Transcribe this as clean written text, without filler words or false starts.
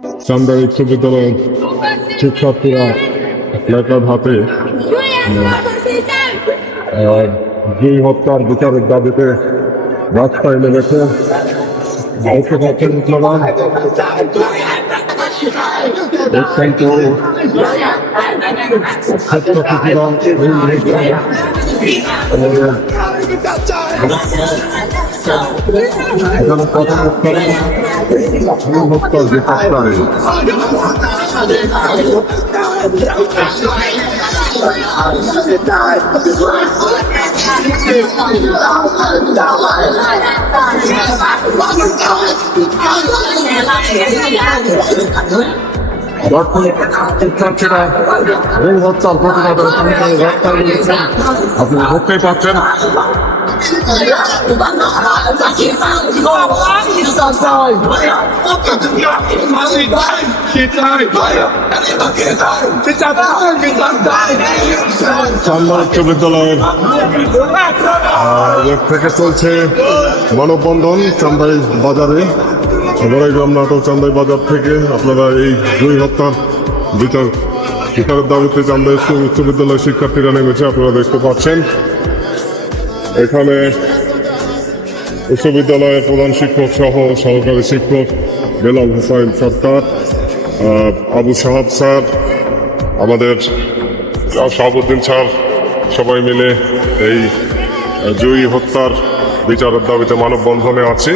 চান্দাই উচ্চ বিদ্যালয়ের শিক্ষার্থীরা প্ল্যাকার্ড হাতে দুই হত্যার বিচারের দাবিতে রাস্তায় নেমেছে। দেখতে পাচ্ছেন স্লোগান অত্যন্ত শিক্ষার্থীরা এখানে কথা হত্যার যে কাজটাই শিক্ষার্থীরা এই হত্যার প্রতিবাদে আপনি দেখতেই পাচ্ছেন। চান্দা উচ্চ বিদ্যালয়ের থেকে চলছে মানববন্ধন চান্দাই বাজারে, বড়াইগ্রাম নাটক চান্দাই বাজার থেকে। আপনারা এই দুই হত্যার বিচারের দাবিতে চান্দাই উচ্চ বিদ্যালয়ের শিক্ষার্থীরা নেমেছে, আপনারা দেখতে পাচ্ছেন। এখানে উচ্চ বিদ্যালয়ের প্রধান শিক্ষক সহ সহকারী শিক্ষক বেলাল হোসাইন সরকার, আবু সাহাব স্যার, আমাদের শাহাবুদ্দিন স্যার সবাই মিলে এই জয়ী হত্যার বিচারের দাবিতে মানববন্ধনে আছি।